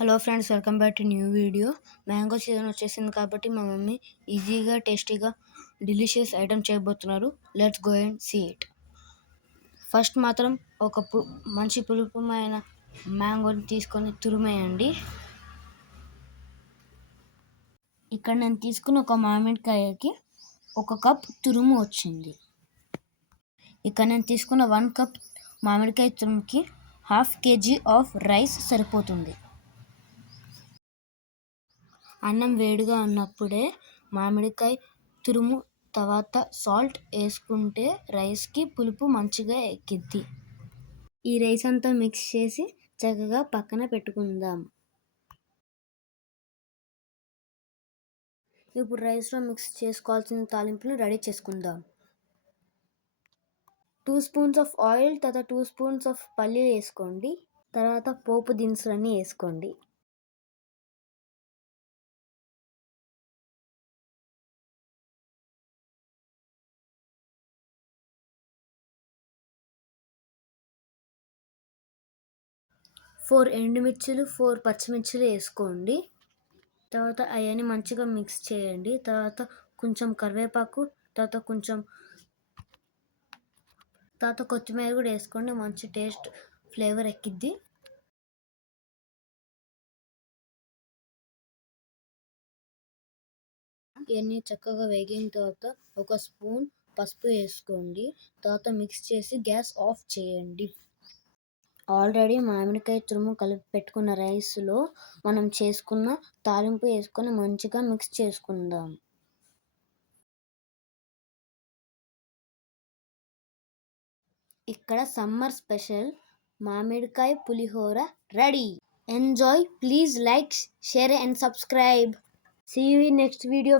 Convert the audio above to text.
Hello friends, welcome back to new video. Mango season వచ్చేసింది కాబట్టి మా మమ్మీ ఈజీగా టేస్టీగా డెలిషియస్ ఐటమ్ చేయబోతున్నారు. Let's go and see it. First మాత్రం ఒక మంచి పులుపుమైన మ్యాంగోని తీసుకొని తురిమేయండి. ఇక్కడ నేను తీసుకున్న ఒక మామిడికాయకి 1 కప్ తురుము వచ్చింది. ఇక్కడ నేను తీసుకున్న 1 కప్ మామిడికాయ తురుముకి 1/2 kg ఆఫ్ రైస్ సరిపోతుంది. అన్నం వేడిగా ఉన్నప్పుడే మామిడికాయ తురుము తర్వాత సాల్ట్ వేసుకుంటే రైస్కి పులుపు మంచిగా ఎక్కిద్ది. ఈ రైస్ అంతా మిక్స్ చేసి చక్కగా పక్కన పెట్టుకుందాం. ఇప్పుడు రైస్లో మిక్స్ చేసుకోవాల్సిన తాలింపుని రెడీ చేసుకుందాం. 2 స్పూన్స్ ఆఫ్ ఆయిల్, తర్వాత 2 స్పూన్స్ ఆఫ్ పల్లీలు వేసుకోండి. తర్వాత పోపు దినుసులన్నీ వేసుకోండి. ఫోర్ ఎండుమిర్చిలు, 4 పచ్చిమిర్చిలు వేసుకోండి. తర్వాత అవన్నీ మంచిగా మిక్స్ చేయండి. తర్వాత కొంచెం కరివేపాకు, తర్వాత కొత్తిమీర కూడా వేసుకోండి. మంచి టేస్ట్ ఫ్లేవర్ ఎక్కిద్ది. ఇవన్నీ చక్కగా వేగిన తర్వాత 1 స్పూన్ పసుపు వేసుకోండి. తర్వాత మిక్స్ చేసి గ్యాస్ ఆఫ్ చేయండి. ఆల్రెడీ మామిడికాయ తురుము కలిపి పెట్టుకున్న రైస్లో మనం చేసుకున్న తాలింపు వేసుకొని మంచిగా మిక్స్ చేసుకుందాం. ఇక్కడ సమ్మర్ స్పెషల్ మామిడికాయ పులిహోర ready. Enjoy. Please like, share and subscribe. See you in next video.